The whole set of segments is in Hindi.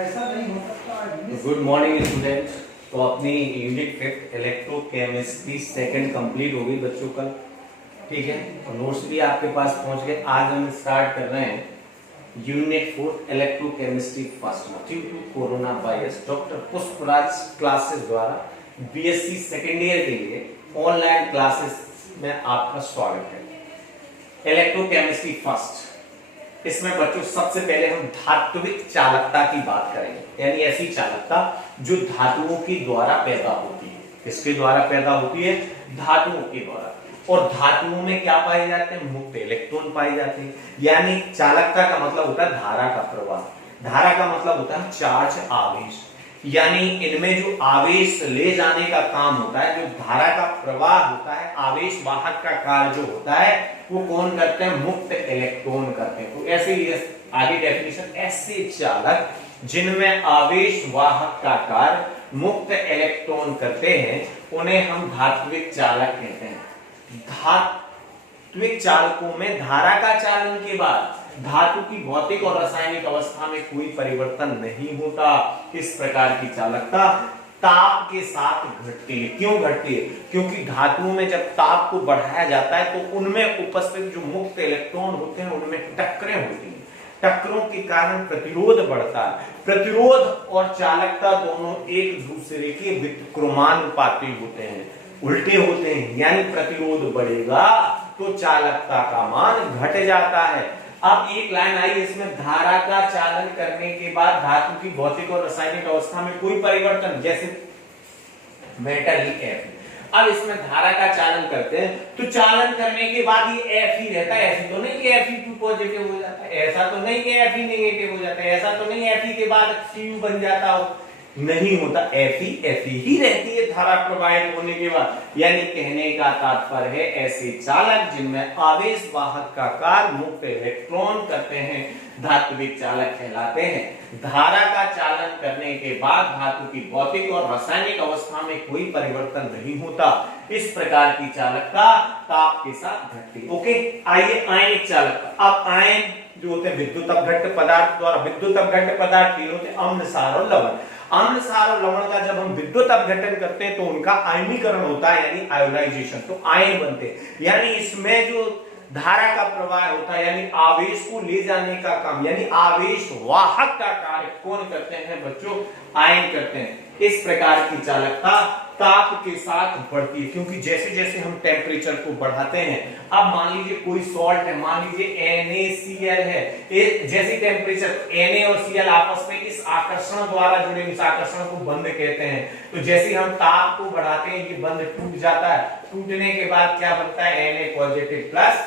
ऐसा नहीं हो सकता। Good morning students. तो अपनी यूनिट 5 इलेक्ट्रोकेमिस्ट्री सेकंड कंप्लीट हो गई बच्चों कल, ठीक है। और नोट्स भी आपके पास पहुंच गए। आज हम स्टार्ट कर रहे हैं unit 4 electrochemistry first due to corona virus. Doctor Pushpraj classes द्वारा बीएससी सेकेंड ईयर के लिए ऑनलाइन क्लासेस में आपका स्वागत है। इलेक्ट्रोकेमिस्ट्री फर्स्ट, इसमें बच्चों सबसे पहले हम धात्विक चालकता की बात करेंगे, यानी ऐसी चालकता जो धातुओं के द्वारा पैदा होती है। किसके द्वारा पैदा होती है? धातुओं के द्वारा। और धातुओं में क्या पाए जाते हैं? मुक्त इलेक्ट्रॉन पाए जाते हैं। यानी चालकता का मतलब होता है धारा का प्रवाह। धारा का मतलब होता है चार्ज, आवेश। यानी इनमें जो आवेश ले जाने का काम होता है, जो धारा का प्रवाह होता है, आवेश वाहक का कार्य जो होता है, वो कौन करते हैं? मुक्त इलेक्ट्रॉन करते हैं। तो ऐसे ही आगे डेफिनेशन, ऐसे चालक जिनमें आवेश वाहक का कार्य मुक्त इलेक्ट्रॉन करते हैं उन्हें हम धात्विक चालक कहते हैं। धात्विक चालकों में धारा का चालन के बाद धातु की भौतिक और रासायनिक अवस्था में कोई परिवर्तन नहीं होता। इस प्रकार की चालकता ताप के साथ घटती है। क्यों घटती है? क्योंकि धातुओं में जब ताप को बढ़ाया जाता है तो उनमें उपस्थित जो मुक्त इलेक्ट्रॉन होते हैं उनमें टक्करें होती हैं। टक्करों के कारण प्रतिरोध बढ़ता है। प्रतिरोध और चालकता दोनों एक दूसरे के व्युत्क्रमानुपाती होते हैं, उल्टे होते हैं। यानी प्रतिरोध बढ़ेगा तो चालकता का मान घट जाता है। अब एक लाइन आई इसमें, धारा का चालन करने के बाद धातु की भौतिक और रासायनिक अवस्था में कोई परिवर्तन, जैसे मेटल ही F। अब इसमें धारा का चालन करते हैं तो चालन करने के बाद ये F ही रहता है। ऐसी तो नहीं कि Fe2 पॉजिटिव हो जाता है, ऐसा तो नहीं कि Fe नेगेटिव हो जाता है, ऐसा तो नहीं Fe के बाद Cu बन जाता हो, नहीं होता। Fe ही रहती है धारा प्रवाहित होने के बाद। यानी कहने का तात्पर्य है ऐसे चालक जिनमें आवेश वाहक का कार्य मुक्त इलेक्ट्रॉन करते हैं धात्विक चालक कहलाते हैं। धारा का चालन करने के बाद धातु की भौतिक और रासायनिक अवस्था में कोई परिवर्तन नहीं होता। इस प्रकार की चालकता ताप के साथ घटती है। ओके, आइए आयनिक चालकता। अब आयन जो होते हैं विद्युत अपघट्ट पदार्थ द्वारा, विद्युत अपघट्ट पदार्थ तीन होते हैं, अम्ल, क्षार और लवण। अम्ल, क्षार और लवण का जब हम विद्युत अपघटन करते हैं तो उनका आयनीकरण होता है, यानी आयोनाइजेशन, तो आयन बनते हैं। यानी इसमें जो धारा का प्रवाह होता है, यानी आवेश को ले जाने का काम, यानी आवेश वाहक का कार्य कौन करते हैं बच्चों? आयन करते हैं। इस प्रकार की चालकता ताप के साथ बढ़ती है, क्योंकि जैसे जैसे हम टेम्परेचर को बढ़ाते हैं, अब मान लीजिए कोई सॉल्ट है, मान लीजिए NaCl है, जैसे टेम्परेचर Na और Cl आपस में इस आकर्षण द्वारा जुड़े, इस आकर्षण को बंध कहते हैं। तो जैसे हम ताप को बढ़ाते हैं ये बंध टूट जाता है। टूटने के बाद क्या बनता है? Na positive plus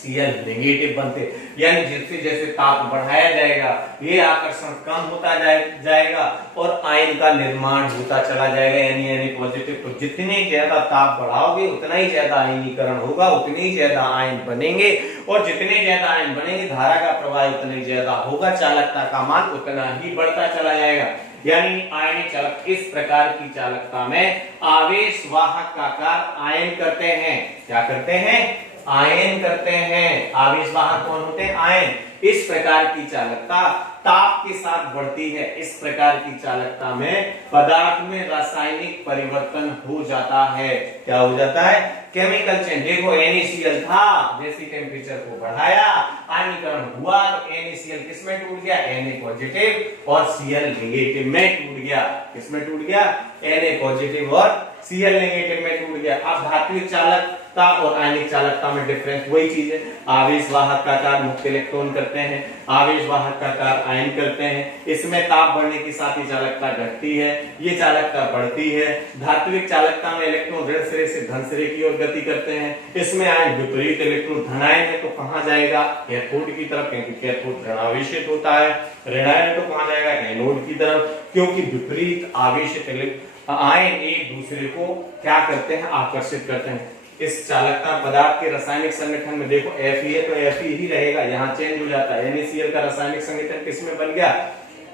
Cl negative बनते। यानी जैसे जैसे ताप बढ़ाया जाएगा ये आकर्षण कम होता जाएगा और आयन का निर्माण होता चला जाएगा, यानी Na पॉजिटिव। तो जितने ज्यादा ताप बढ़ाओगे उतना ही ज्यादा आयनीकरण होगा, उतने ही ज्यादा आयन बनेंगे, और जितने ज्यादा आयन बनेंगे धारा का प्रवाह उतना ही ज्यादा होगा, चालकता का मान उतना ही बढ़ता चला जाएगा। यानी आयनिक चालक इस प्रकार की चालकता में आवेश वाहक का कार्य आयन करते हैं। क्या करते हैं? आयन करते हैं। आवेश वाहक कौन होते हैं? आयन। इस प्रकार की चालकता ताप के साथ बढ़ती है। इस प्रकार की चालकता में पदार्थ में रासायनिक परिवर्तन हो जाता है। क्या हो जाता है? Chemical change. देखो NaCl था, जैसे टेम्परेचर को बढ़ाया आयनीकरण हुआ तो NaCl किस में टूट गया? Na पॉजिटिव और Cl नेगेटिव में टूट गया। किस में टूट गया? Na पॉजिटिव और Cl नेगेटिव में टूट गया। अब धात्विक चालकता और आयनिक चालकता में डिफरेंस वही चीज है। आवेश वाहक का कार्य मुक्त इलेक्ट्रॉन करते हैं, आवेश वाहक का कार्य आयन करते हैं। इसमें ताप बढ़ने के साथ ही चालकता घटती है, ये चालकता बढ़ती है। धात्विक चालकता में इलेक्ट्रॉन ऋण सिरे से धन सिरे की ओर गति करते हैं। इसमें आयन विपरीत इलेक्ट्रॉन धनायन है तो कहां जाएगा? कैथोड की तरफ, क्योंकि कैथोड ऋणावेशित होता है। ऋणायन है तो कहां जाएगा? एनोड की तरफ, क्योंकि विपरीत आवेशित आयन एक दूसरे को क्या करते हैं? आकर्षित करते हैं। इस चालकता पदार्थ के रासायनिक संगठन में देखो Fe है तो Fe ही रहेगा, यहाँ चेंज हो जाता है। NaCl का रासायनिक संगठन किसमें बन गया?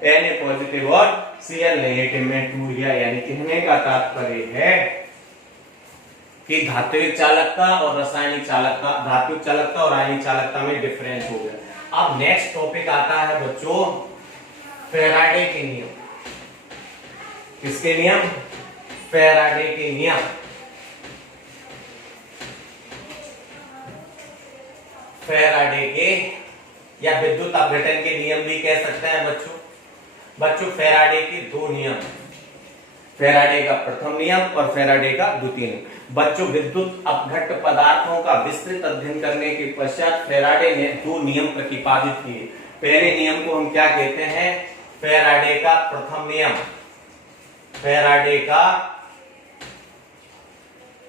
Na पॉजिटिव और Cl नेगेटिव में टूट गया। यानी कहने का तात्पर्य है कि धात्विक चालकता और रासायनिक चालकता, धात्विक चालकता और आयनिक चालकता में डिफरेंस हो गया। अब नेक्स्ट टॉपिक आता है बच्चों फैराडे के नियम। किसके नियम? फैराडे के नियम। फैराडे के या विद्युत अपघटन के नियम भी कह सकते हैं बच्चों फैराडे के दो नियम, फैराडे का प्रथम नियम और फैराडे का द्वितीय नियम। बच्चों विद्युत अपघट्ट पदार्थों का विस्तृत अध्ययन करने के पश्चात फैराडे ने दो नियम प्रतिपादित किए। पहले नियम को हम क्या कहते हैं? फैराडे का प्रथम नियम। फैराडे का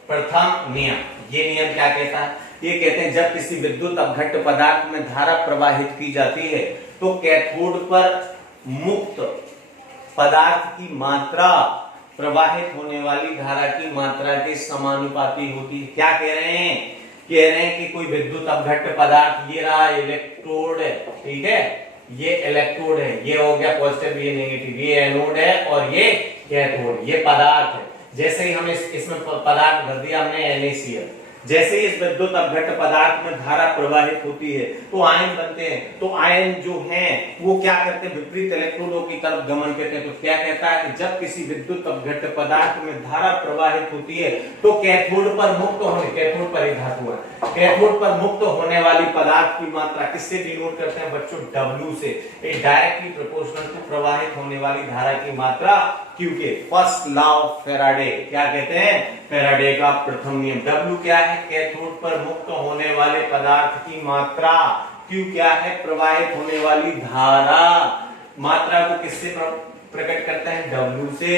प्रथम नियम, ये नियम क्या कहता है? ये कहते हैं जब किसी विद्युत अपघट्ट पदार्थ में धारा प्रवाहित की जाती है तो कैथोड पर मुक्त पदार्थ की मात्रा प्रवाहित होने वाली धारा की मात्रा के समानुपाती होती है। क्या कह रहे हैं? कह रहे हैं कि कोई विद्युत अपघट्ट पदार्थ, ये रहा इलेक्ट्रोड है, ठीक है, ये इलेक्ट्रोड है, ये हो गया पॉजिटिव, ये नेगेटिव, ये एनोड है और ये कैथोड, ये पदार्थ है। जैसे ही हम इसमें पदार्थ भर दिया हमने NaCl, जैसे ही इस विद्युत अपघट्ट पदार्थ में धारा प्रवाहित होती है तो आयन बनते हैं। तो आयन जो हैं वो क्या करते हैं? विपरीत इलेक्ट्रोडों की तरफ गमन करते हैं। तो क्या कहता है कि जब किसी विद्युत अपघट्ट पदार्थ में धारा प्रवाहित होती है तो कैथोड पर मुक्त होने, कैथोड पर ही धातु है, कैथोड पर मुक्त होने वाली पदार्थ की मात्रा किससे डिनोट करते हैं बच्चों? W से। ये डायरेक्टली प्रोपोर्शनल टू प्रवाहित होने वाली धारा की मात्रा Q के। फर्स्ट लॉ ऑफ फैराडे क्या कहते हैं? फैराडे का प्रथम नियम। W क्या है? कैथोड पर मुक्त होने वाले पदार्थ की मात्रा। Q क्या है? प्रवाहित होने वाली धारा। मात्रा को किससे प्रकट करते हैं? W से।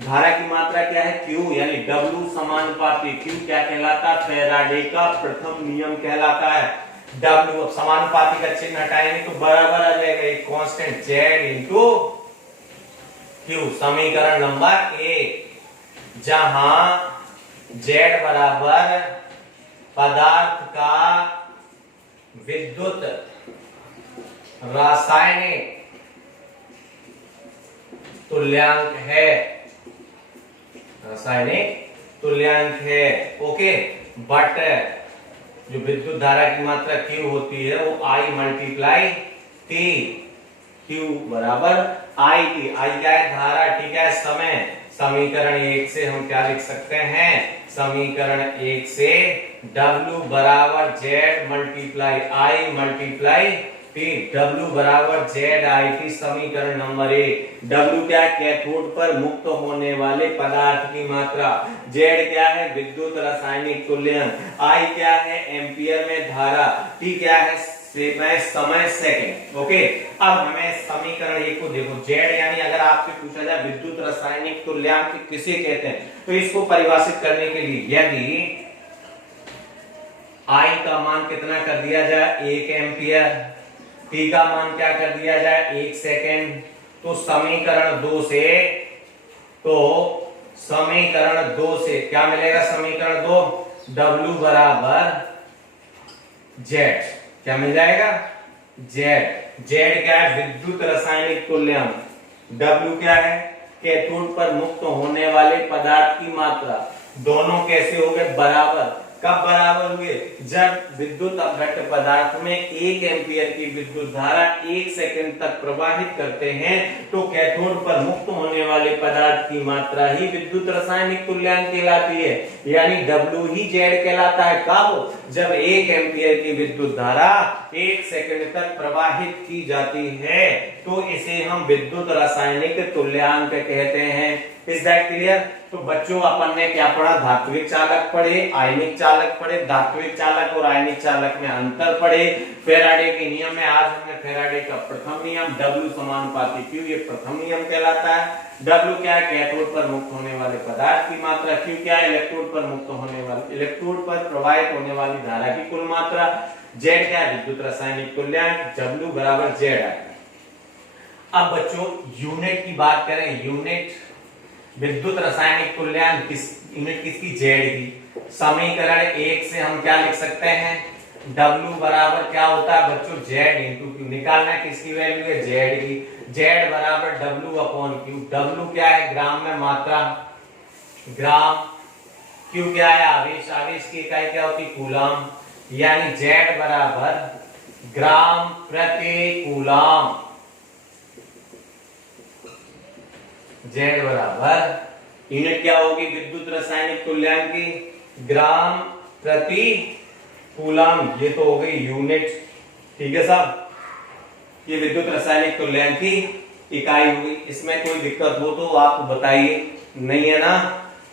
धारा की मात्रा क्या है? Q, यानी W समानुपाती। Q क्या कहलाता है? फैराडे का प्रथम नियम कहलाता है। W, अब समानुपाती का चिन्ह हटाएंगे तो बराबर आ जाएगा एक कांस्टेंट Z इंटू Q। समीकरण नंबर 1, जहां Z बराबर पदार्थ का विद्युत रासायनिक तुल्यांक है, रासायनिक तुल्यांक है, ओके। बट जो विद्युत धारा की मात्रा Q होती है वो I मल्टीप्लाई T, Q बराबर I T। I क्या है? धारा, ठीक है, समय। समीकरण 1 से हम क्या लिख सकते हैं? समीकरण 1 से W बराबर Z multiply I multiply T, W बराबर ZIT। समीकरण नंबर 1। W क्या है? कैथोड पर मुक्त होने वाले पदार्थ की मात्रा। Z क्या है? विद्युत रासायनिक तुल्यांक। I क्या है? एम्पियर में धारा। T क्या है? समय सेकंड, ओके। अब हमें समीकरण 1 को देखो। Z यानी अगर आपसे पूछा जाए विद्युत रासायनिक तुल्यांक किसे कहते हैं तो इसको परिभाषित करने के लिए यदि I का मान कितना कर दिया जाए? 1 एम्पियर, T का मान क्या कर दिया जाए? 1 सेकेंड, तो समीकरण 2 से क्या मिलेगा? समीकरण 2 W बराबर Z, क्या मिल जाएगा? Z। Z क्या है? विद्युत रासायनिक तुल्यांक। W क्या है? कैथोड पर मुक्त होने वाले पदार्थ की मात्रा। दोनों कैसे हो गए? बराबर। कब बराबर हुए? जब विद्युत अपघट्ट पदार्थ में 1 एम्पियर की विद्युत धारा 1 सेकंड तक प्रवाहित करते हैं तो कैथोड पर मुक्त होने वाले पदार्थ की मात्रा ही विद्युत रासायनिक तुल्यांक कहलाती है, यानी W ही Z कहलाता है। कब? जब 1 एम्पियर की विद्युत धारा 1 सेकंड तक प्रवाहित की जाती है तो इसे हम विद्युत रासायनिक तुल्यांक कहते हैं। Is that clear? तो बच्चों अपन ने क्या पढ़ा? धात्विक चालक पढ़े, आयनिक चालक पढ़े, धात्विक चालक और आयनिक चालक में अंतर पढ़े। फैराडे के नियम में आज हमने फैराडे का प्रथम नियम W समानुपाती Q, ये प्रथम नियम कहलाता है। W क्या है? कैथोड पर मुक्त होने वाले पदार्थ की मात्रा। Q क्या है? इलेक्ट्रोड पर मुक्त होने वाले, इलेक्ट्रोड पर प्रवाहित होने वाली धारा की कुल मात्रा। Z क्या है? विद्युत रासायनिक तुल्यांक। W बराबर Z। अब बच्चों यूनिट की बात करें, यूनिट विद्युत रासायनिक तुल्यांक यूनिट किसकी? Z की। समीकरण 1 से हम क्या लिख सकते हैं? W बराबर क्या होता है बच्चों? Z into Q। निकालना है किसकी वैल्यू है? Z की। Z बराबर W अपॉन Q। W क्या है? ग्राम में मात्रा, ग्राम। Q क्या है? आवेश, आवेश की इकाई क्या होती? कूलम, यानी Z बराबर ग्राम प्रति कूलम। Z बराबर यूनिट क्या होगी विद्युत रासायनिक तुल्यांक की, ग्राम प्रति कूलम। ये तो हो गई यूनिट, ठीक है साहब, ये विद्युत रासायनिक तुल्यांक की इकाई होगी। इसमें कोई दिक्कत हो तो आप बताइए, नहीं है ना?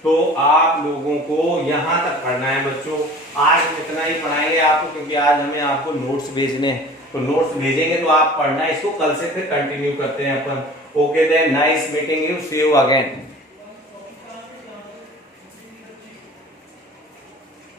तो आप लोगों को यहां तक पढ़ना है बच्चों। आज इतना ही पढ़ाएंगे आपको, क्योंकि आज हमें आपको नोट्स भेजने हैं। तो नोट्स भेजेंगे तो आप पढ़ना है इसको, कल से फिर कंटिन्यू करते हैं अपन। Okay then, nice meeting you, see you again.